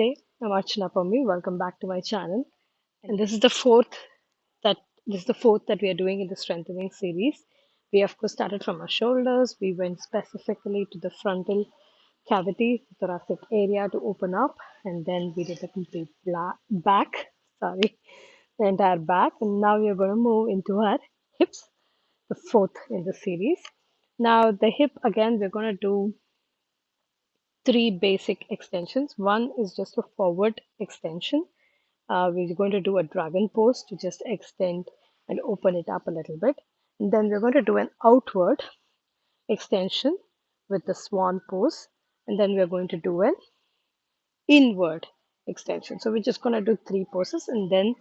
Namaste. I'm Archana Pammi. Welcome back to my channel. And that this is the fourth that we are doing in the strengthening series. We of course started from our shoulders. We went specifically to the frontal cavity, thoracic area to open up, and then we did the complete back. Sorry, the entire back. And now we are going to move into our hips, the fourth in the series. Now the hip again, we're going to do three basic extensions. One is just a forward extension. We're going to do a dragon pose to just extend and open it up a little bit. And then we're going to do an outward extension with the swan pose. And then we're going to do an inward extension. So we're just going to do three poses and then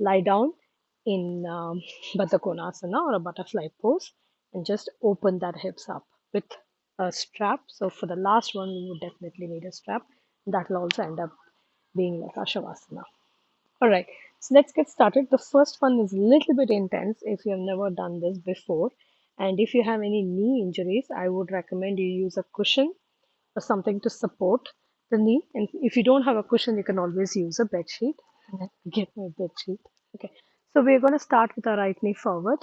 lie down in Baddha Konasana or a butterfly pose and just open that hips up with a strap. So for the last one, we would definitely need a strap. That will also end up being like a Shavasana. All right, so let's get started. The first one is a little bit intense if you have never done this before. And if you have any knee injuries, I would recommend you use a cushion or something to support the knee. And if you don't have a cushion, you can always use a bed sheet. Let me get my bed sheet. Okay, so we're going to start with our right knee forward.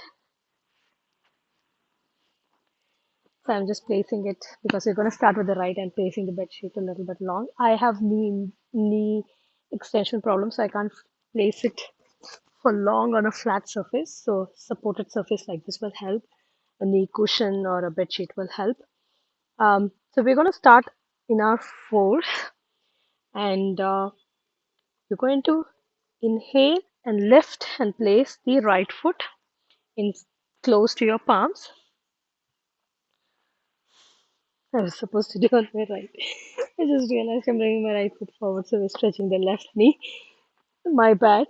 So I'm just placing it because we're going to start with the right and placing the bed sheet a little bit long. I have knee extension problems, so I can't place it for long on a flat surface. So supported surface like this will help. A knee cushion or a bed sheet will help. So we're going to start in our fourth, and you're going to inhale and lift and place the right foot in close to your palms. I was supposed to do on my right. I just realized I'm bringing my right foot forward, so we're stretching the left knee. My bad.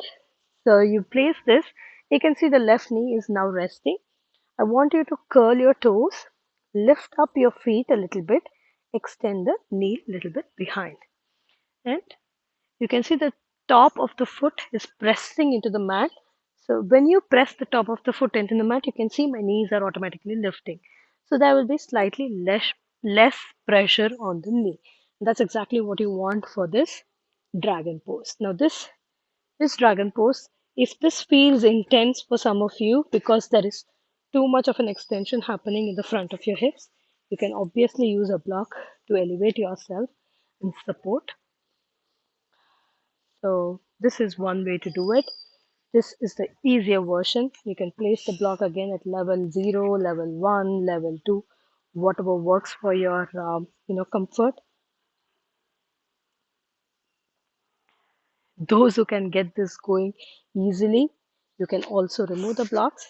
So you place this. You can see the left knee is now resting. I want you to curl your toes, lift up your feet a little bit, extend the knee a little bit behind. And you can see the top of the foot is pressing into the mat. So when you press the top of the foot into the mat, you can see my knees are automatically lifting. So there will be slightly less pressure on the knee. That's exactly what you want for this dragon pose. Now this dragon pose, if this feels intense for some of you because there is too much of an extension happening in the front of your hips, you can obviously use a block to elevate yourself and support. So this is one way to do it. This is the easier version. You can place the block again at level 0, level 1, level 2, whatever works for your comfort. Those who can get this going easily, you can also remove the blocks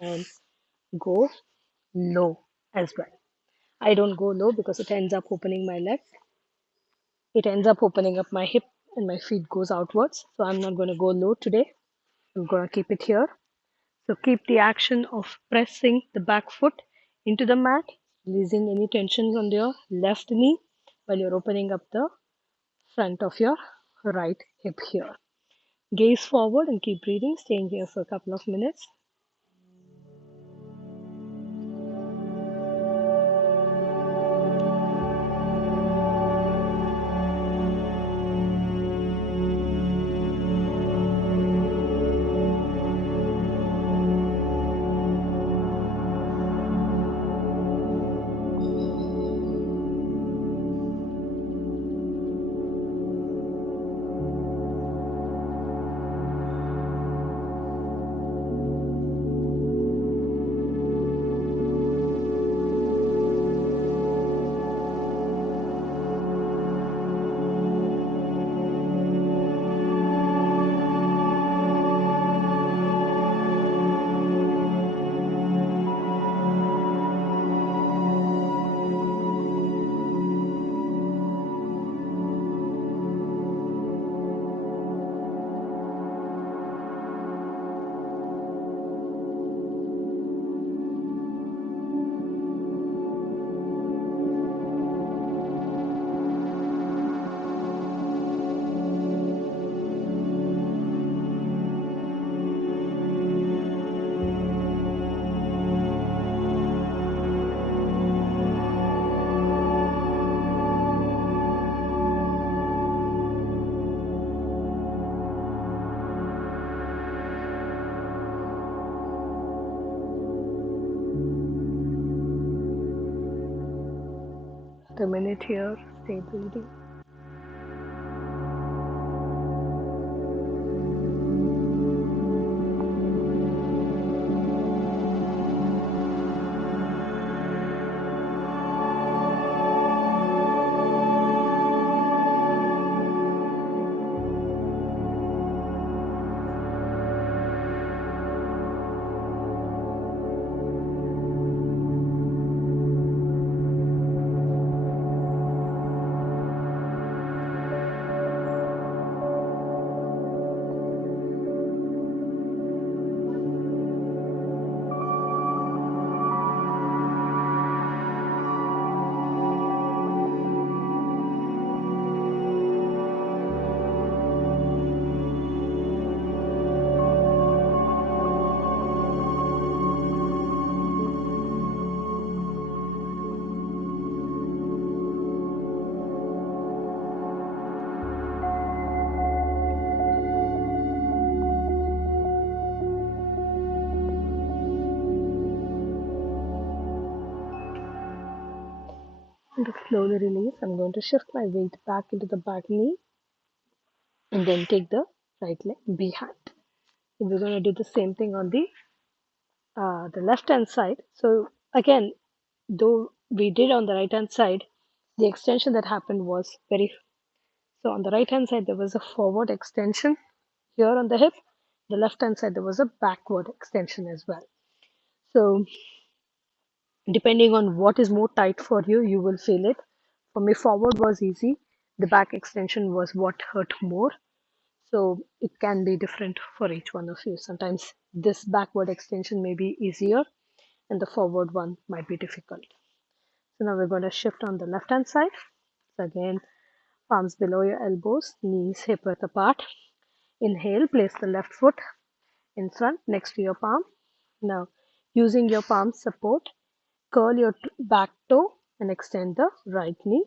and go low as well. I don't go low because it ends up opening my legs. It ends up opening up my hip and my feet goes outwards. So I'm not going to go low today. I'm going to keep it here. So keep the action of pressing the back foot into the mat, releasing any tensions on your left knee while you're opening up the front of your right hip here. Gaze forward and keep breathing, staying here for a couple of minutes. The minute here, stay breathing. And to slowly release, I'm going to shift my weight back into the back knee and then take the right leg behind. And we're going to do the same thing on the left hand side. So again, though we did on the right hand side, the extension that happened was very, so on the right hand side there was a forward extension here on the hip. The left hand side there was a backward extension as well. So depending on what is more tight for you, you will feel it. For me, forward was easy. The back extension was what hurt more. So it can be different for each one of you. Sometimes this backward extension may be easier and the forward one might be difficult. So now we're going to shift on the left hand side. So again, palms below your elbows, knees hip width apart. Inhale, place the left foot in front next to your palm. Now, using your palm support, curl your back toe and extend the right knee.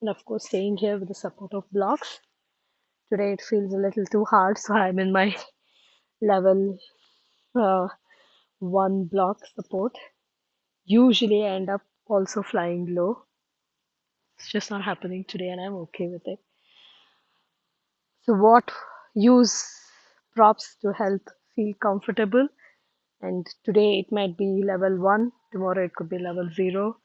And of course, staying here with the support of blocks. Today it feels a little too hard, so I'm in my level uh, 1 block support. Usually I end up also flying low. It's just not happening today, and I'm okay with it. So, what use props to help feel comfortable? And today it might be level 1, tomorrow it could be level 0,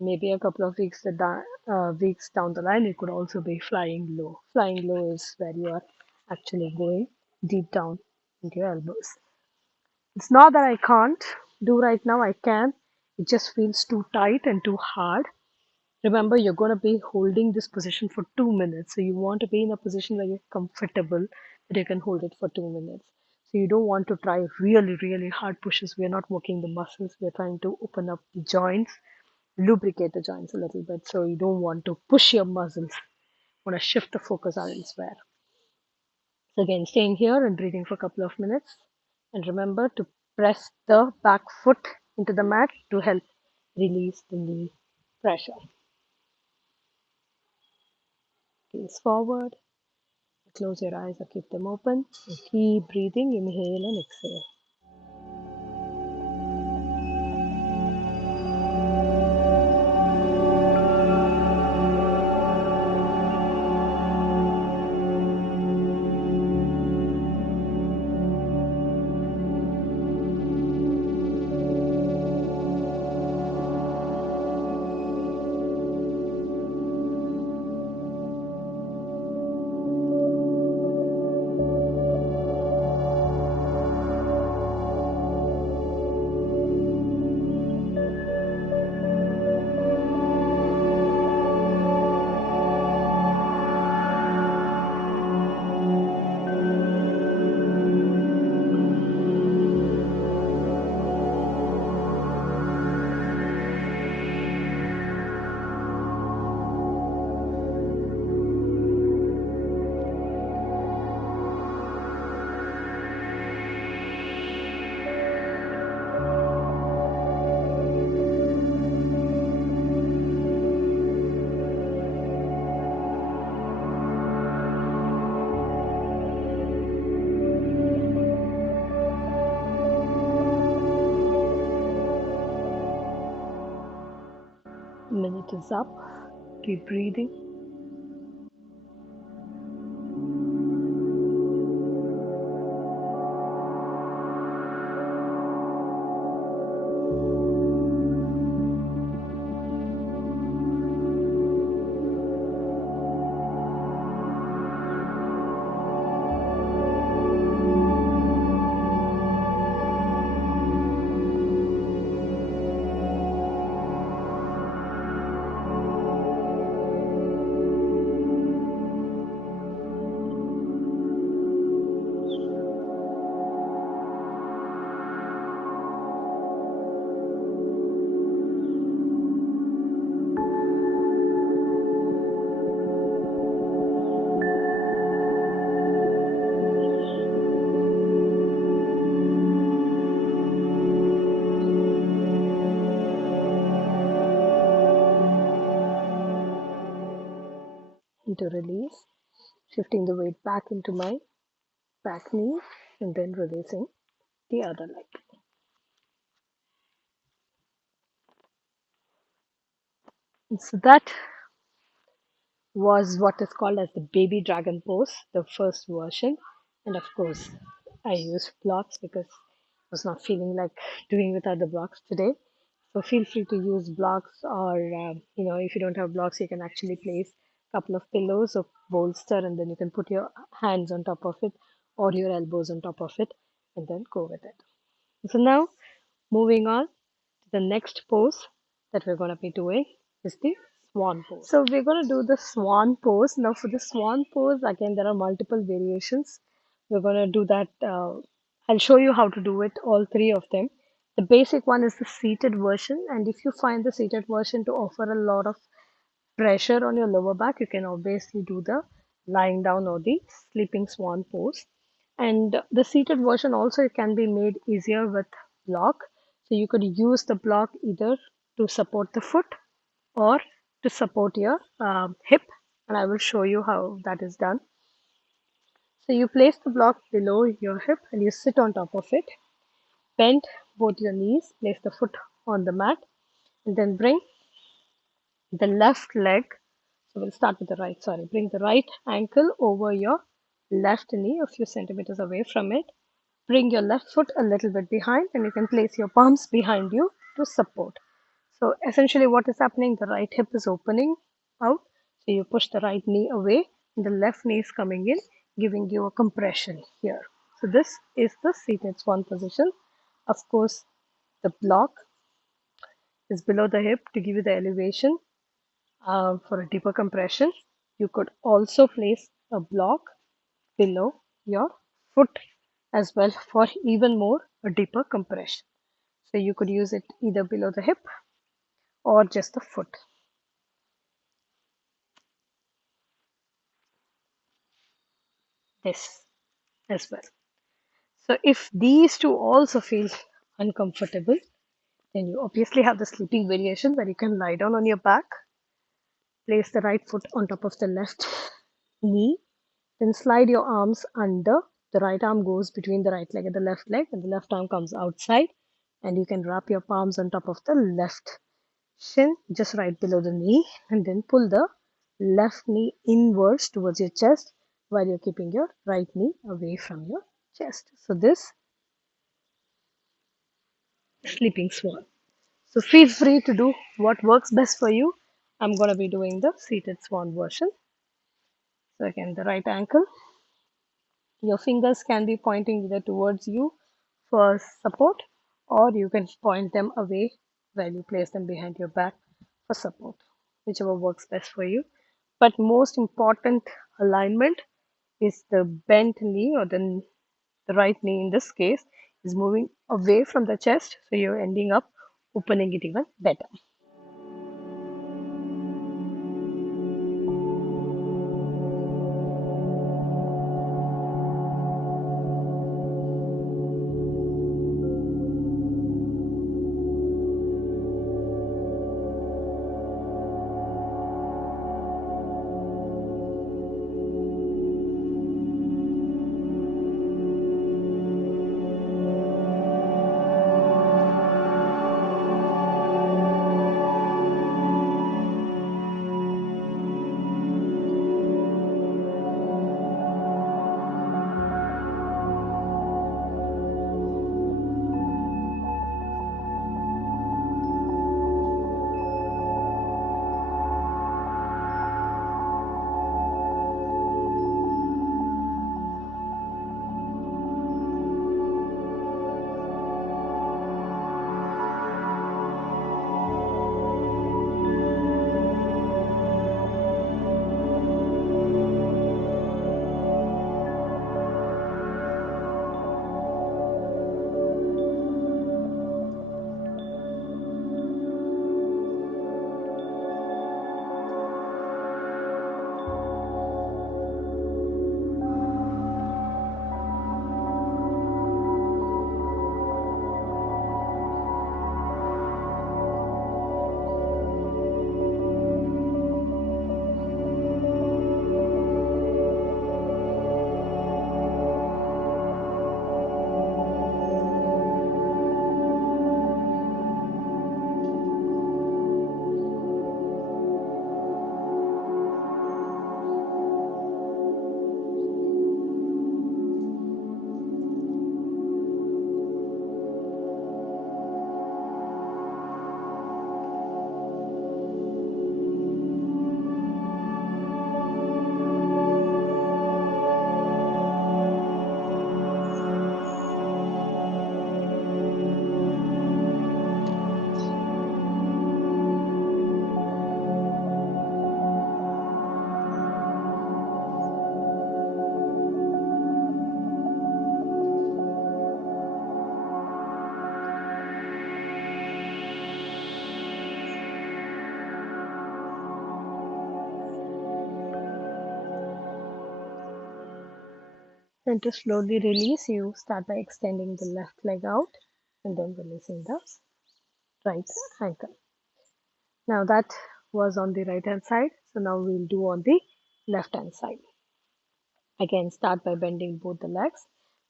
maybe a couple of weeks down the line, it could also be flying low. Flying low is where you are actually going deep down into your elbows. It's not that I can't do right now, I can. It just feels too tight and too hard. Remember, you're going to be holding this position for 2 minutes. So you want to be in a position where you're comfortable that you can hold it for 2 minutes. So you don't want to try really, really hard pushes. We're not working the muscles. We're trying to open up the joints, lubricate the joints a little bit. So you don't want to push your muscles. You want to shift the focus elsewhere. So again, staying here and breathing for a couple of minutes. And remember to press the back foot into the mat to help release the knee pressure. Gaze forward. Close your eyes or keep them open. And keep breathing. Inhale and exhale. Minute is up. Keep breathing. Into release, shifting the weight back into my back knee and then releasing the other leg. And so that was what is called as the baby dragon pose, the first version. And of course, I used blocks because I was not feeling like doing without the blocks today. So feel free to use blocks, or if you don't have blocks, you can actually place a couple of pillows or bolster, and then you can put your hands on top of it or your elbows on top of it, and then go with it. So now, moving on to the next pose that we're going to be doing is the swan pose. So we're going to do the swan pose. Now for the swan pose, again, there are multiple variations. We're going to do that. I'll show you how to do it, all three of them. The basic one is the seated version, and if you find the seated version to offer a lot of pressure on your lower back, you can obviously do the lying down or the sleeping swan pose. And the seated version also, it can be made easier with block. So you could use the block either to support the foot or to support your hip, and I will show you how that is done. So you place the block below your hip and you sit on top of it. Bend both your knees, place the foot on the mat, and then bring the left leg. So we'll start with the right, sorry. Bring the right ankle over your left knee, a few centimeters away from it. Bring your left foot a little bit behind, and you can place your palms behind you to support. So essentially what is happening, the right hip is opening out. So you push the right knee away, and the left knee is coming in, giving you a compression here. So this is the seated swan position. Of course, the block is below the hip to give you the elevation for a deeper compression. You could also place a block below your foot as well for even more a deeper compression. So you could use it either below the hip or just the foot. This as well. So if these two also feel uncomfortable, then you obviously have the sleeping variation where you can lie down on your back, place the right foot on top of the left knee, then slide your arms under. The right arm goes between the right leg and the left leg, and the left arm comes outside. And you can wrap your palms on top of the left shin, just right below the knee, and then pull the left knee inwards towards your chest while you're keeping your right knee away from your chest. So this sleeping swan. So feel free to do what works best for you. I'm going to be doing the seated swan version. So again, the right ankle. Your fingers can be pointing either towards you for support, or you can point them away while you place them behind your back for support, whichever works best for you. But most important alignment is the bent knee, or the right knee in this case is moving away from the chest, so you're ending up opening it even better. Then to slowly release, you start by extending the left leg out and then releasing the right ankle. Now that was on the right hand side. So now we'll do on the left hand side. Again, start by bending both the legs.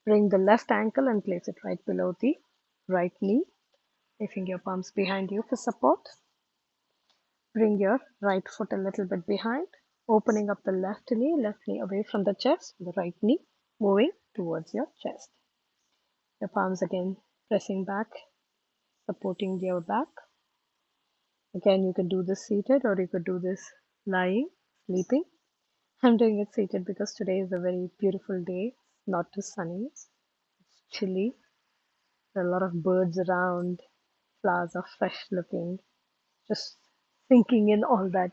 Bring the left ankle and place it right below the right knee. Placing your palms behind you for support. Bring your right foot a little bit behind, opening up the left knee away from the chest, the right knee moving towards your chest. Your palms again pressing back, supporting your back. Again, you can do this seated or you could do this lying, sleeping. I'm doing it seated because today is a very beautiful day, not too sunny, it's chilly. There are a lot of birds around, flowers are fresh looking, just thinking in all that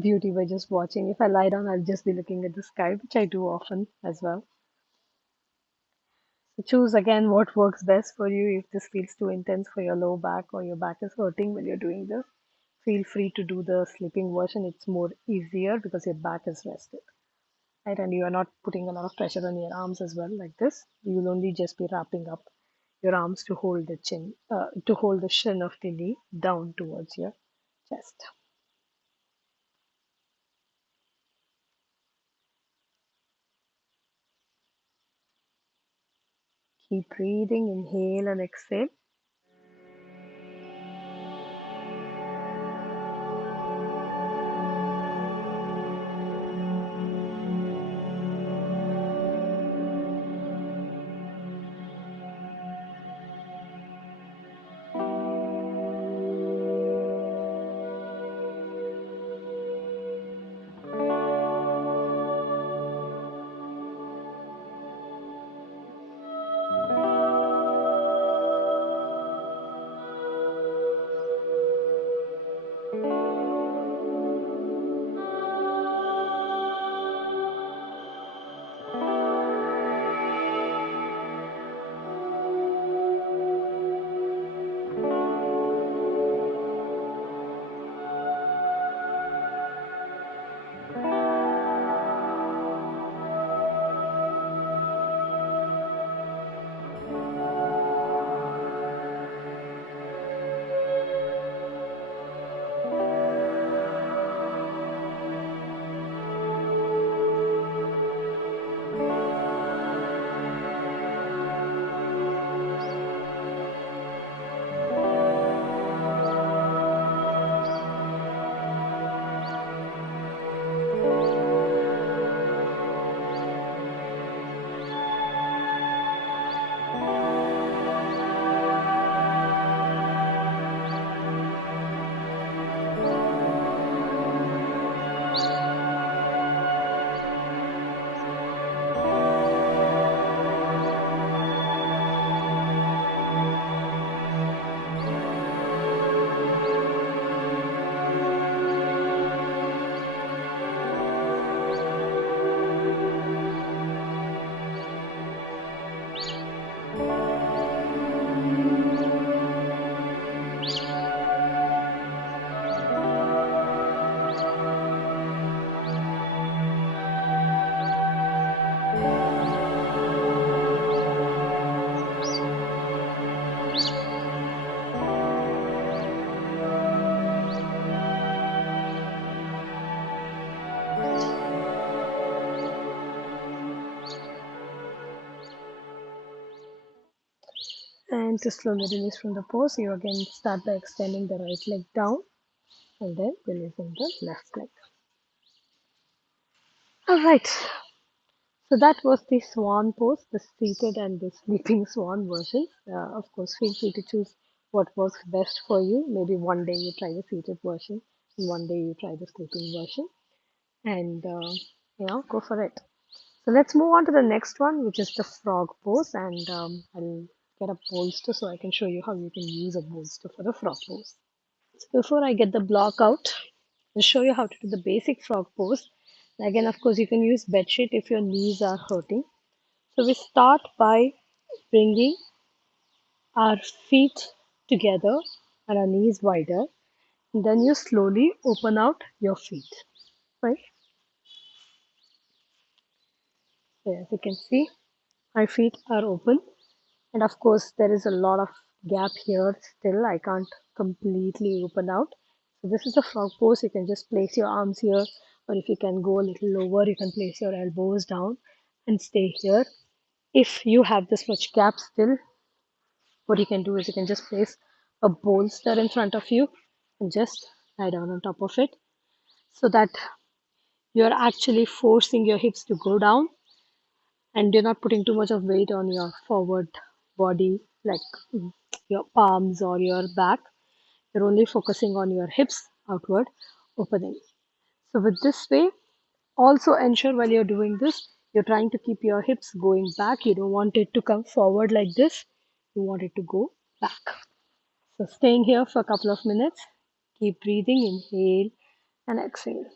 beauty by just watching. If I lie down, I'll just be looking at the sky, which I do often as well. So choose again what works best for you. If this feels too intense for your low back or your back is hurting when you're doing this, feel free to do the sleeping version. It's more easier because your back is rested, right? And you are not putting a lot of pressure on your arms as well, like this. You'll only just be wrapping up your arms to hold the chin, to hold the shin of the knee down towards your chest. Keep breathing, inhale and exhale. And to slowly release from the pose, you again start by extending the right leg down and then releasing the left leg. All right. So that was the swan pose, the seated and the sleeping swan version. Of course, feel free to choose what works best for you. Maybe one day you try the seated version, and one day you try the sleeping version, and go for it. So let's move on to the next one, which is the frog pose, and I'll get a bolster so I can show you how you can use a bolster for the frog pose. So before I get the block out, I'll show you how to do the basic frog pose. Again, of course, you can use bedsheet if your knees are hurting. So we start by bringing our feet together and our knees wider. And then you slowly open out your feet, right? So as you can see, my feet are open, and of course, there is a lot of gap here still. I can't completely open out. So this is the frog pose. You can just place your arms here, or if you can go a little lower, you can place your elbows down and stay here. If you have this much gap still, what you can do is you can just place a bolster in front of you and just lie down on top of it, so that you're actually forcing your hips to go down and you're not putting too much of weight on your forward body, like your palms or your back. You're only focusing on your hips outward opening. So with this way, also ensure while you're doing this, you're trying to keep your hips going back. You don't want it to come forward like this. You want it to go back. So staying here for a couple of minutes. Keep breathing, inhale and exhale.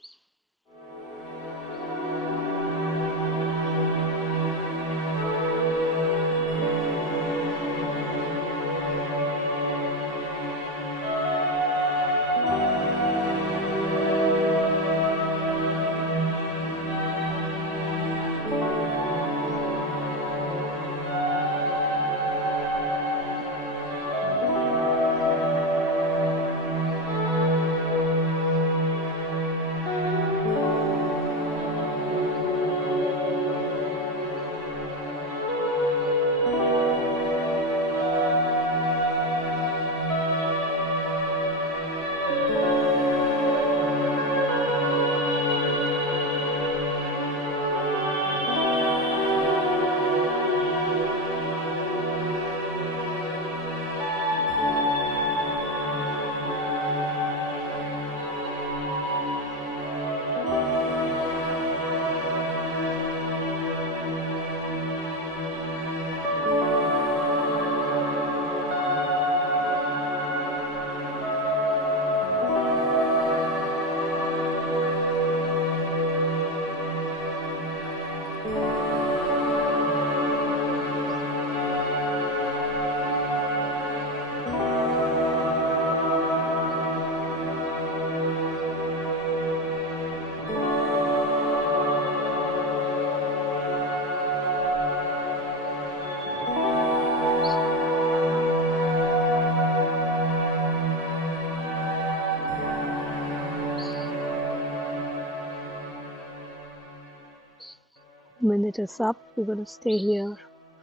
Minute is up. We're going to stay here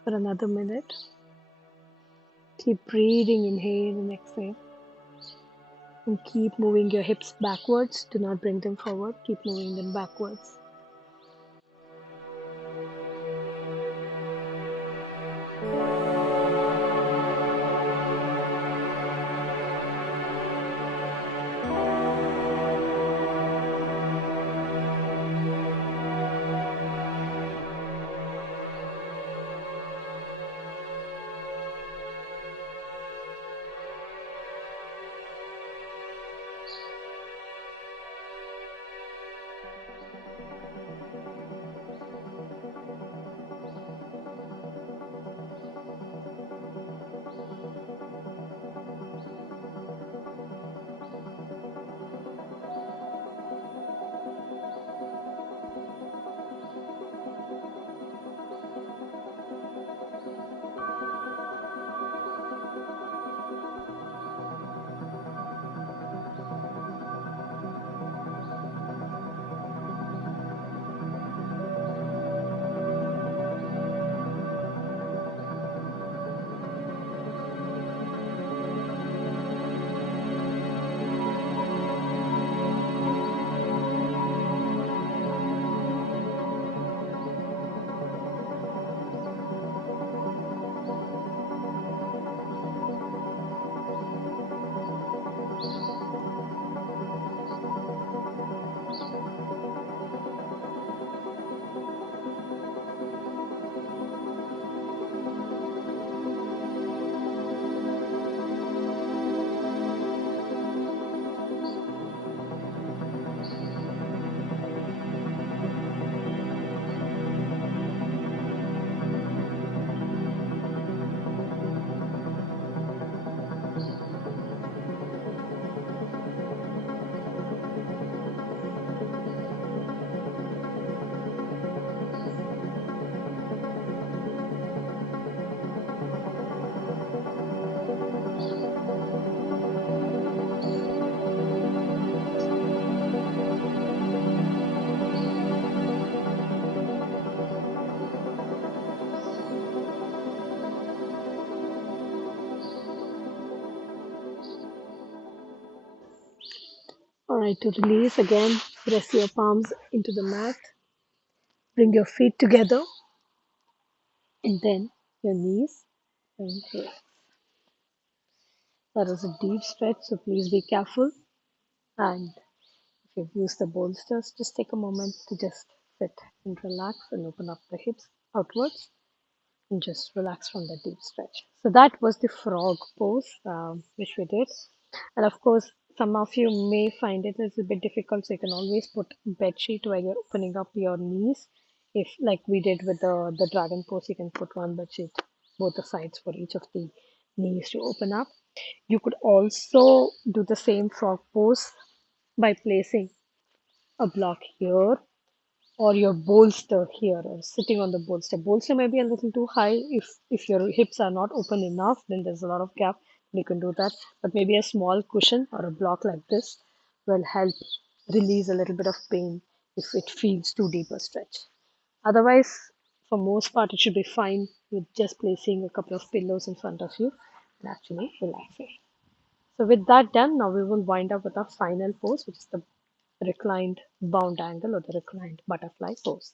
for another minute. Keep breathing, inhale and exhale. And keep moving your hips backwards. Do not bring them forward. Keep moving them backwards. Alright, to release again, press your palms into the mat, bring your feet together, and then your knees and here. That is a deep stretch, so please be careful. And if you've used the bolsters, just take a moment to just sit and relax and open up the hips outwards and just relax from the deep stretch. So that was the frog pose, which we did. And of course, some of you may find it a little bit difficult, so you can always put bed sheet where you're opening up your knees. If like we did with the dragon pose, you can put one bed sheet both the sides for each of the knees to open up. You could also do the same frog pose by placing a block here or your bolster here or sitting on the bolster. Bolster may be a little too high. If your hips are not open enough, then there's a lot of gap. You can do that. But maybe a small cushion or a block like this will help release a little bit of pain if it feels too deep a stretch. Otherwise, for most part, it should be fine with just placing a couple of pillows in front of you and actually relaxing. So with that done, now we will wind up with our final pose, which is the reclined bound angle or the reclined butterfly pose.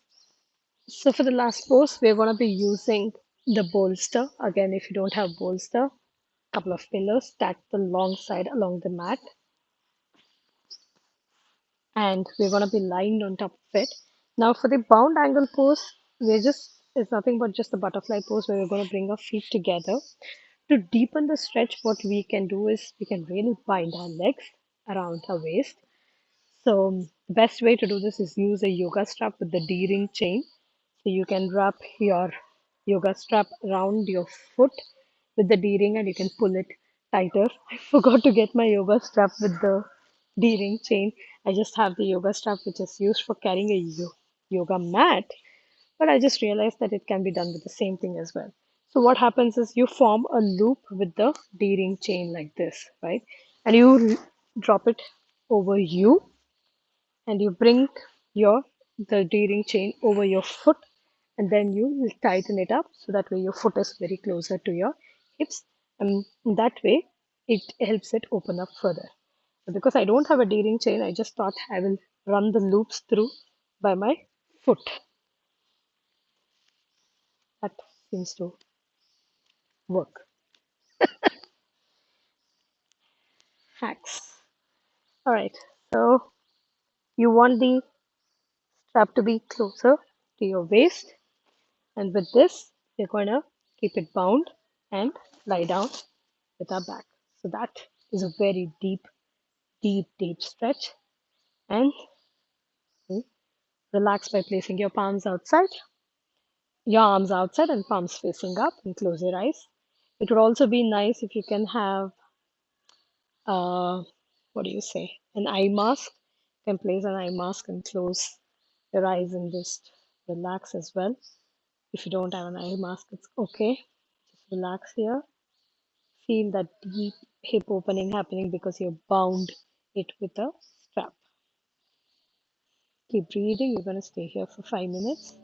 So for the last pose, we're going to be using the bolster. Again, if you don't have bolster, couple of pillows stacked alongside along the mat, and we're going to be lying on top of it. Now for the bound angle pose, it's nothing but just the butterfly pose where we're going to bring our feet together. To deepen the stretch, what we can do is we can really bind our legs around our waist. So the best way to do this is use a yoga strap with the D-ring chain. So you can wrap your yoga strap around your foot with the D-ring and you can pull it tighter. I forgot to get my yoga strap with the D-ring chain. I just have the yoga strap which is used for carrying a yoga mat, but I just realized that it can be done with the same thing as well. So what happens is you form a loop with the D-ring chain like this, right? And you drop it over you and you bring your the D-ring chain over your foot and then you will tighten it up so that way your foot is very closer to your hips and that way it helps it open up further. But because I don't have a D-ring chain, I just thought I will run the loops through by my foot. That seems to work. Hacks. All right, so you want the strap to be closer to your waist, and with this, we're going to keep it bound and lie down with our back. So that is a very deep stretch. And relax by placing your arms outside and palms facing up and close your eyes. It would also be nice if you can have, uh, what do you say, an eye mask. You can place an eye mask and close your eyes and just relax as well. If you don't have an eye mask, it's okay. Just relax here. Feel that deep hip opening happening because you're bound it with a strap. Keep breathing. You're going to stay here for 5 minutes.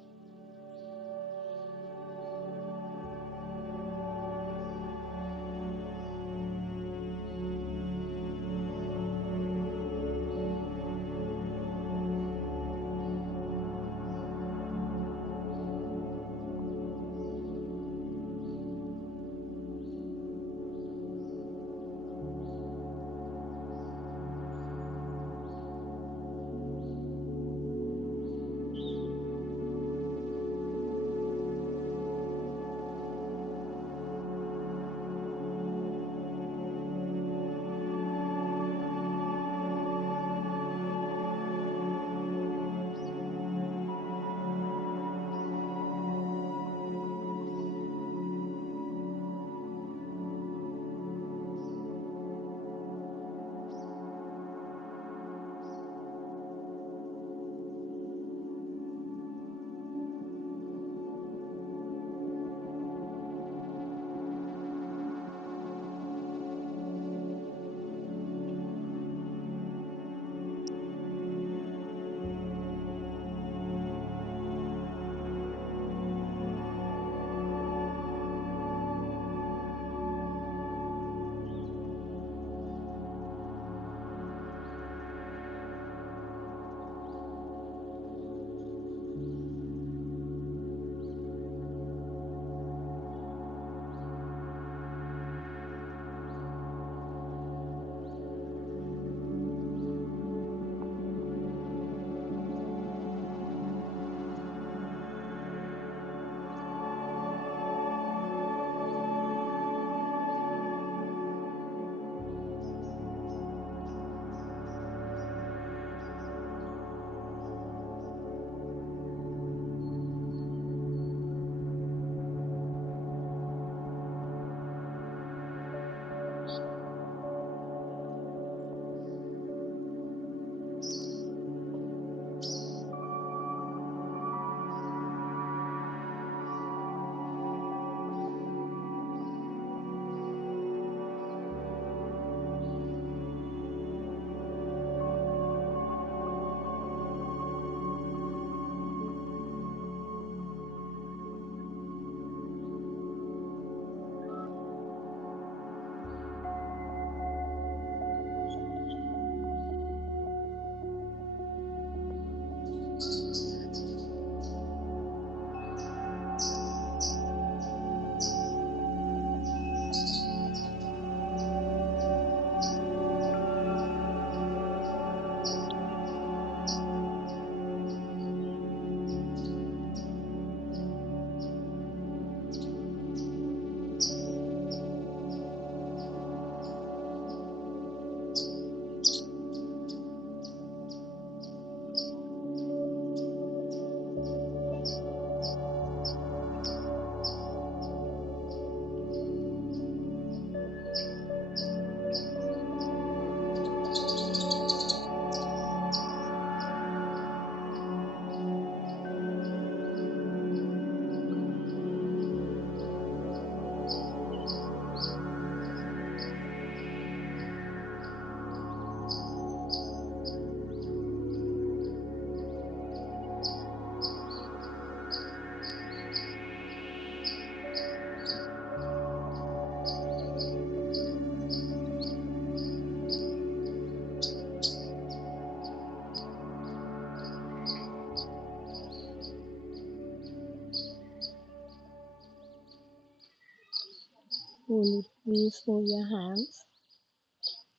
Please move your hands.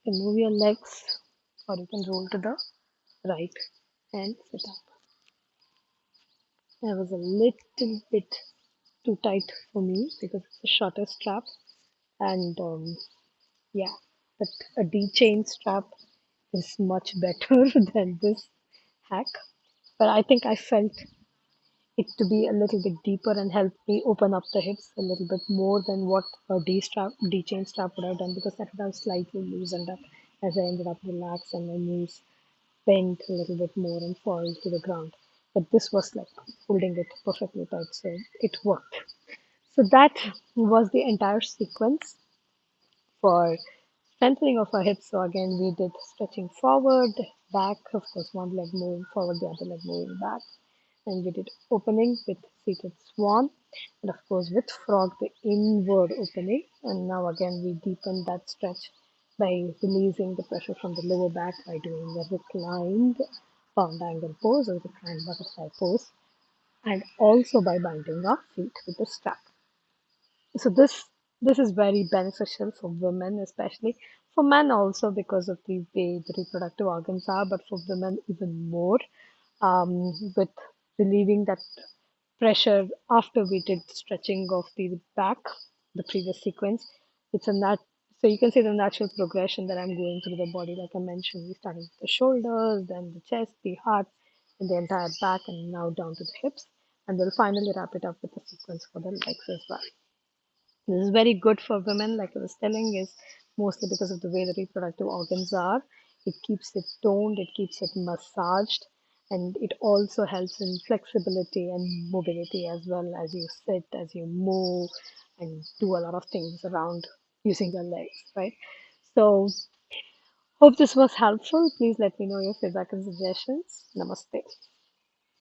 You can move your legs, or you can roll to the right and sit up. That was a little bit too tight for me because it's a shorter strap, and yeah, but a D chain strap is much better than this hack. But I think I felt it to be a little bit deeper and help me open up the hips a little bit more than what a D chain strap would have done, because that would have slightly loosened up as I ended up relaxed and my knees bent a little bit more and fall to the ground. But this was like holding it perfectly tight, so it worked. So that was the entire sequence for strengthening of our hips. So again, we did stretching forward, back, of course, one leg moving forward, the other leg moving back. And we did opening with seated swan, and of course with frog, the inward opening. And now again, we deepen that stretch by releasing the pressure from the lower back by doing the reclined pound angle pose or reclined butterfly pose, and also by binding our feet with the strap. So this is very beneficial for women, especially for men also, because of the way the reproductive organs are, but for women even more, with relieving that pressure after we did stretching of the back, the previous sequence. It's a nat So you can see the natural progression that I'm going through the body. Like I mentioned, we started with the shoulders, then the chest, the heart, and the entire back, and now down to the hips. And we'll finally wrap it up with the sequence for the legs as well. This is very good for women, like I was telling, is mostly because of the way the reproductive organs are. It keeps it toned, it keeps it massaged, and it also helps in flexibility and mobility as well, as you sit, as you move, and do a lot of things around using your legs, right? So, hope this was helpful. Please let me know your feedback and suggestions. Namaste.